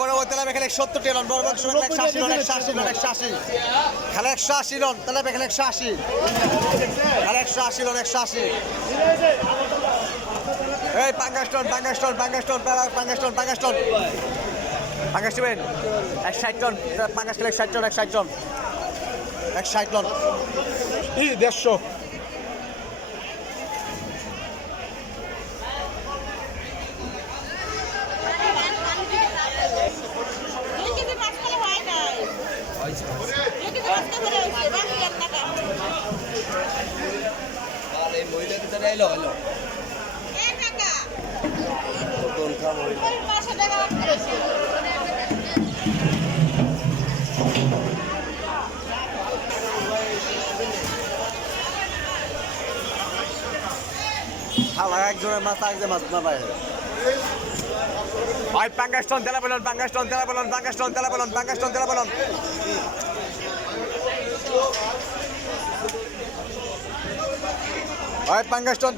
খেলে 70 টি রান, বড় বড় 180 রান, 180 রান, 180 খেলে 180 রান, তাহলে খেলে 180 খেলে 180 রান, 180 এই পাঙ্গাস্টন পাঙ্গাস্টন 160 টন পাঙ্গাস খেলে 160 টন 160 টন 150 একজনের মাছ একজন মাছ না পায় ভাই পাঙ্গাস্টন তেলা বলুন ভাই পাঙ্গাস্টন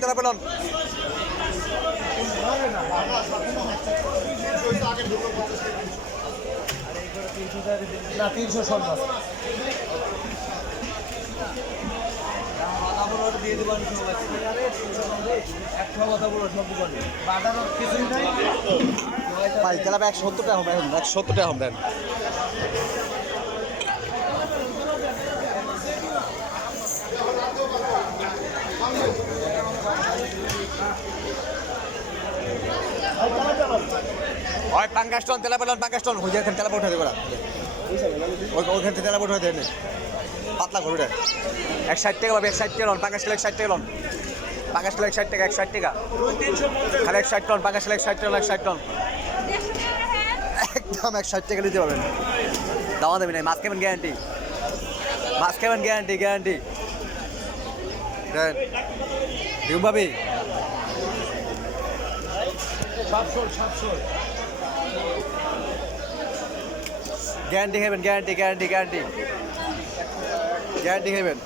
তেলা বলুন না 300 সব মাছ দিয়ে দেবেন একটা কথা বলো সব দোকানে বাটার কিছুই নাই ভাই তেলা 170 টাকা হবে 170 টাকা হবে ওই পাঙ্গাস্টন তেলা বলুন হুইজাখান তেলা উঠে দেবো ওইখান থেকে তেলা উঠে দেন পাতলা করে 160 টাকা পাবে 160 টাকা লোন পাঙ্গাস খেলে 160 টাকা লোন পাঙ্গাস খেলে 160 টাকা 160 টাকা খালি 160 টন পাঙ্গাস খেলে 160 টন একদম 160 টাকা নিতে পারবেন দাওয়া দেবেন মাছ খাবেন গ্যারান্টি দেখুন ভাবি গ্যারান্টি খাবেন